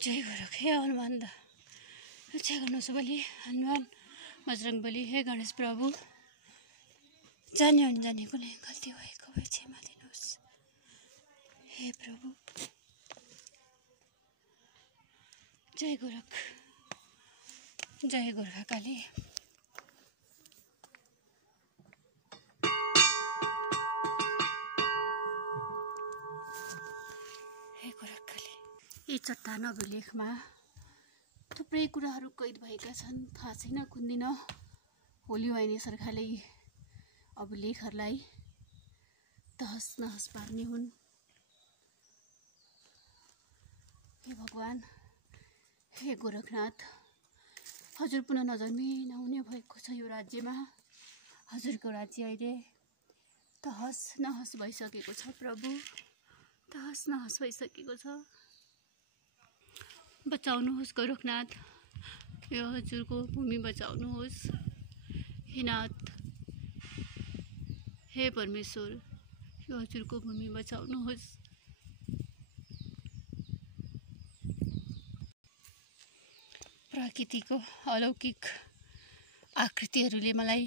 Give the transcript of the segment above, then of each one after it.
जय गोरख। हे हनुमान दा रक्षा गर्नुहोस् बलि हनुमान बजरंग बली। हे गणेश प्रभु, जाने अनजाने कुनै गल्ती भएको भए क्षमा दिनुहोस्। हे प्रभु, जय गोरख, जय गोरखा काली। हे गोरख काली। यी चट्टान अभिलेखमा थुप्रै कुराहरू कैद भएका छन्। थाहा छैन कुन दिन होली वाहिनी सरकारले अभिलेखहरूलाई तहस नहस पार्ने हुन्। हे भगवान, हे गोरखनाथ, हजुर पुनः नजन्मी नहुने भएको छ यो राज्यमा। हजुरको राज्य अहिले तहस नहस भइसकेको छ प्रभु, तहस नहस भइसकेको छ। बचाउनुहोस् गोरखनाथ, यो हजुरको भूमि बचाउनुहोस्। हे नाथ, हे परमेश्वर, यो हजुरको भूमि बचाउनुहोस्। प्रकृतिको अलौकिक आकृतिहरूले मलाई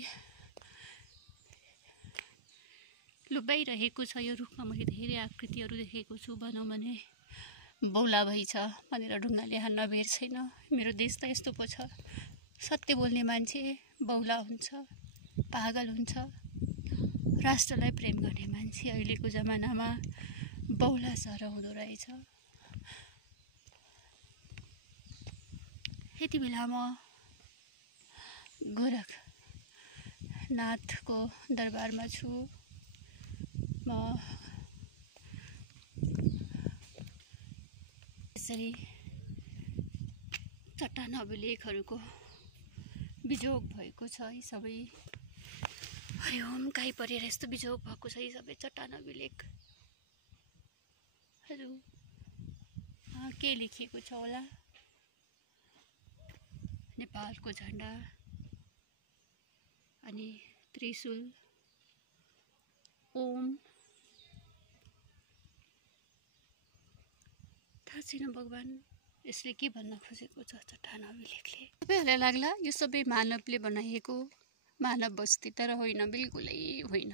लुबाइरहेको छ। यो रुखमा मैले धेरै आकृतिहरू देखेको छु। भनौँ भने बौला भई छ भनेर ढुङ्गाले हान्न बेर छैन। मेरो देश त यस्तो पो छ। सत्य बोल्ने मान्छे बौला हुन्छ, पागल हुन्छ। राष्ट्रलाई प्रेम गर्ने मान्छे अहिलेको जमानामा बौला सर हुँदो रहेछ। यति बेला म गोरखनाथको दरबारमा छु। म यसरी चट्टान अभिलेखहरूको बिजोग भएको छ। यी सबै हरिओम काहीँ परेर यस्तो बिजोग भएको छ। यी सबै चट्टान अभिलेखहरू के लेखिएको छ होला? नेपालको झन्डा अनि त्रिशूल, ओम, थाहा छैन भगवान यसले के भन्न खोजेको छ चट्टान अभिलेखले। सबैहरूलाई लाग्ला यो सबै मानवले बनाइएको मानव बस्ती, तर होइन, बिल्कुलै होइन।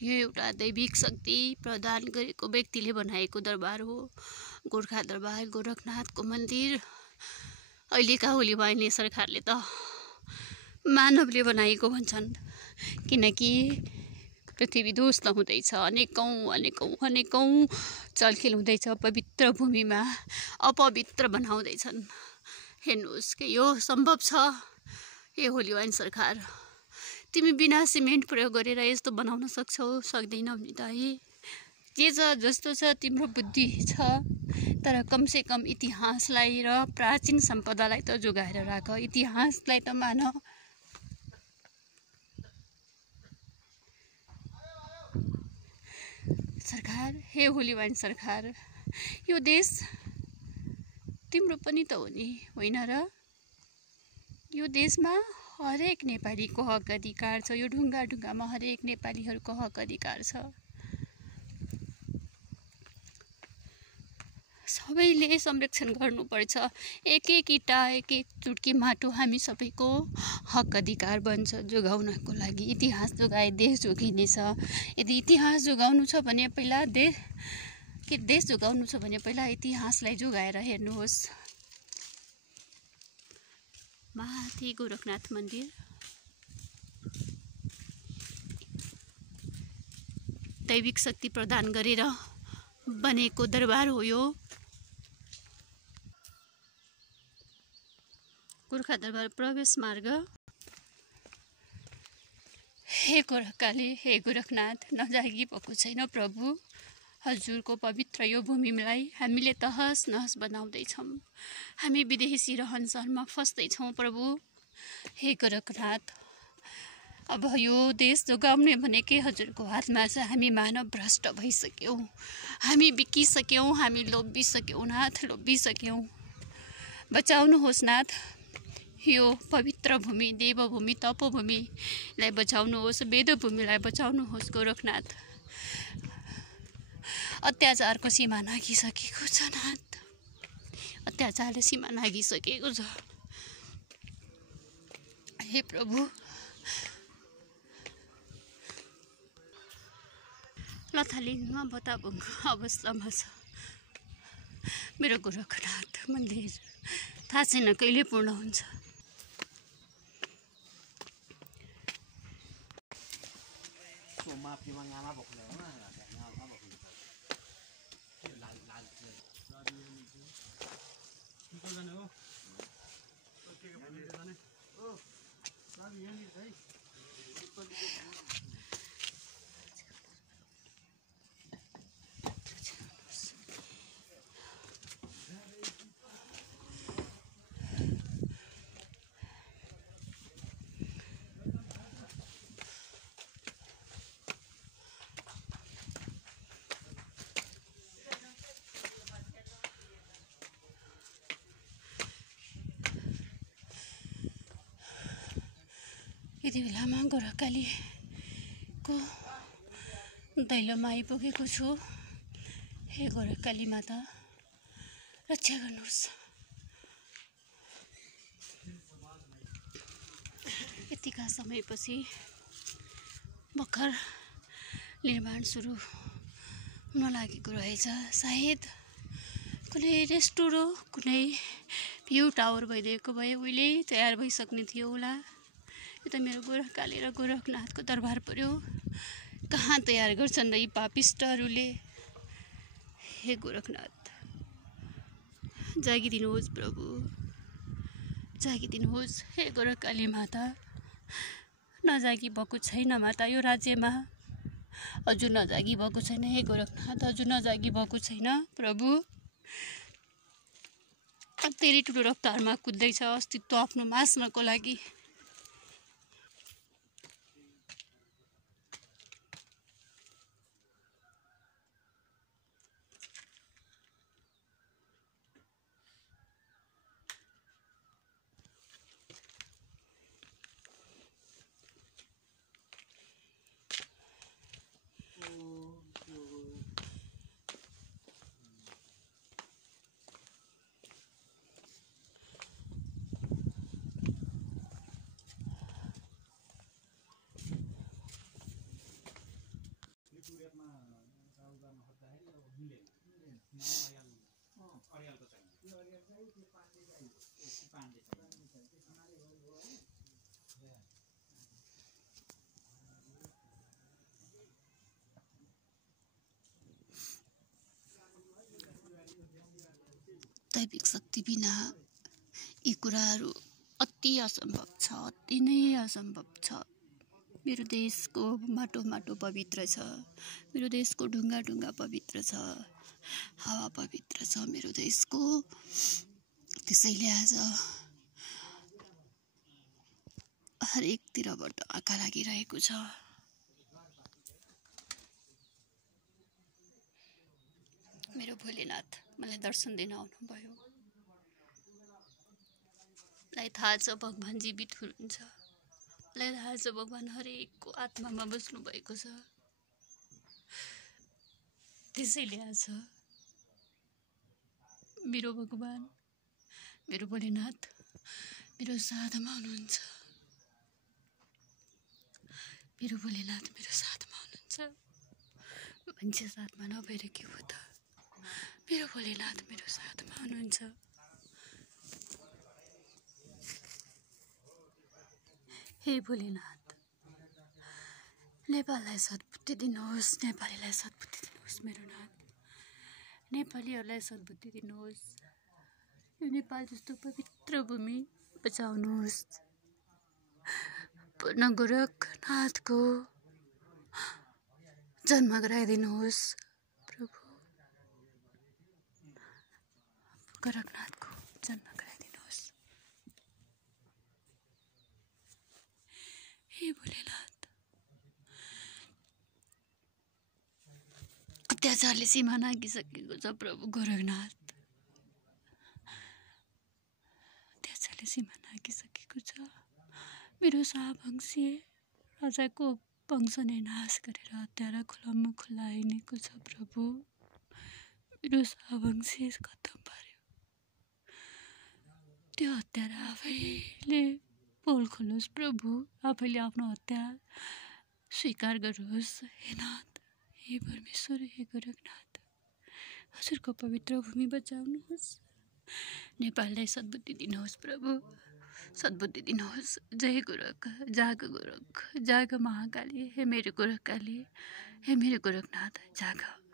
यो एउटा दैविक शक्ति प्रदान गरेको व्यक्तिले बनाएको दरबार हो। गोर्खा दरबार, गोरखनाथको मन्दिर। अहिलेका होली वाहिनी सरकारले त मानवले बनाएको भन्छन्, किनकि पृथ्वी ध्वस्त हुँदैछ। अनेकौँ चलखेल हुँदैछ। पवित्र भूमिमा अपवित्र बनाउँदैछन्। हेर्नुहोस् के यो सम्भव छ? ए होली वाहिनी सरकार, तिमी बिना सिमेन्ट प्रयोग गरेर यस्तो बनाउन सक्छौ? सक्दैनौ नि त है। जे छ जस्तो छ तिम्रो बुद्धि छ, तर कमसे कम इतिहासलाई र प्राचीन सम्पदालाई त जोगाएर राख। इतिहासलाई त मान। सरकार, हे होली वाहिनी सरकार, यो देश तिम्रो पनि त हो नि, होइन र? यो देशमा हरेक नेपालीको हक अधिकार छ। यो ढुङ्गामा हरेक नेपालीहरूको हक अधिकार छ। सबैले संरक्षण गर्नुपर्छ। एक एक इँटा, एक एक चुट्की माटो हामी सबैको हक अधिकार बन्छ जोगाउनको लागि। इतिहास जोगाए देश जोगिनेछ। यदि इतिहास जोगाउनु छ भने पहिला देश जोगाउनु छ भने पहिला इतिहासलाई जोगाएर हेर्नुहोस्। माथि गोरखनाथ मन्दिर, दैविक शक्ति प्रदान गरेर बनेको दरबार हो यो। गोर्खा दरबार प्रवेश मार्ग। हे गोरखकाली, हे गोरखनाथ, नजागी भएको छैन प्रभु। हजुरको पवित्र यो भूमिलाई हामीले तहस नहस बनाउँदैछौँ। हामी विदेशी रहनसहनमा फस्दैछौँ प्रभु। हे गोरखनाथ, अब यो देश जोगाउने भनेकै हजुरको हातमा छ। हामी मानव भ्रष्ट भइसक्यौँ, हामी बिकिसक्यौँ, हामी लोभिसक्यौँ नाथ, लोभिसक्यौँ। बचाउनुहोस् नाथ, यो पवित्र भूमि, देवभूमि, तपोभूमिलाई बचाउनुहोस्। वेदभूमिलाई बचाउनुहोस् गोरखनाथ। अत्याचारको सीमा नाघिसकेको छ नाथ। अत्याचारले सीमा नागिसकेको छ। हे प्रभु, लथालिङमा बताबुङको अवस्थामा छ मेरो गोरखनाथ मन्दिर। थाहा छैन कहिले पूर्ण हुन्छ। यति बेलामा गोरखकालीको दैलोमा आइपुगेको छु। हे गोरखकाली माता, रक्षा गर्नुहोस्। यतिका समयपछि भर्खर निर्माण सुरु हुन लागेको रहेछ। सायद कुनै रेस्टुरेन्ट, कुनै भ्यू टावर भइदिएको भए उहिले तयार भइसक्ने थियो होला। यो त मेरो गोरखकाली र गोरखनाथको दरबार पर्यो। कहाँ तयार गर्छन् र यी पापिष्टहरूले। हे गोरखनाथ, जागिदिनुहोस् प्रभु, जागिदिनुहोस्। हे गोरखकाली माता, नजागी भएको छैन माता यो राज्यमा। हजुर नजागी भएको छैन। हे गोरखनाथ, हजुर नजागी भएको छैन प्रभु। धेरै ठुलो रफ्तारमा कुद्दैछ अस्तित्व आफ्नो मास्नको लागि। दैविक शक्ति बिना यी कुराहरू अति असम्भव छ, अति नै असम्भव छ। मेरो देशको माटो माटो पवित्र छ, मेरो देशको ढुङ्गा ढुङ्गा पवित्र छ, हावा पवित्र छ मेरो देशको। त्यसैले आज हरेकतिरबाट आँखा लागिरहेको छ। मेरो भोलेनाथ मलाई दर्शन दिन आउनुभयो। मलाई थाहा छ भगवान जीवित हुनुहुन्छ। मलाई थाहा छ भगवान हरेकको आत्मामा बस्नु भएको छ। त्यसैले आज मेरो भगवान, मेरो भोलेनाथ मेरो साथमा हुनुहुन्छ। मेरो भोलेनाथ मेरो साथमा हुनुहुन्छ। मान्छे साथमा नभएर के हो त? मेरो भोलेनाथ मेरो साथमा हुनुहुन्छ। हे भोलेनाथ, नेपाललाई सद्बुद्धि दिनुहोस्, नेपालीलाई सद्बुद्धि दिनुहोस् मेरो नाथ। नेपालीहरूलाई सद्बुद्धि दिनुहोस्। यो नेपाल जस्तो पवित्र भूमि बचाउनुहोस्। पूर्ण गोरखनाथको जन्म गराइदिनुहोस् प्रभु। गोरखनाथको जन्म गराइदिनुहोस्। हे भोलेनाथ, अत्याचारले सीमा नागिसकेको छ प्रभु गोरखनाथ। अत्याचारले सीमा नागिसकेको छ। मेरो शाहवंशीय राजाको वंश नै नाश गरेर हत्यारा खुलामा खुलाइनेको छ प्रभु। मेरो शाहवंशीय खत्तम पार्यो। त्यो हत्यारा आफैले पोल खोलोस् प्रभु, आफैले आफ्नो हत्या स्वीकार गरोस्। हे नाथ, हे परमेश्वर, हे गोरखनाथ, हजुरको पवित्र भूमि बचाउनुहोस्। नेपाललाई सद्बुद्धि दिनुहोस् प्रभु, सद्बुद्धि दिनुहोस्। जय गोरख, जाग गोरख, जाग महाकाली, हे मेरो गोरखकाली, हे मेरो गोरखनाथ, जाग।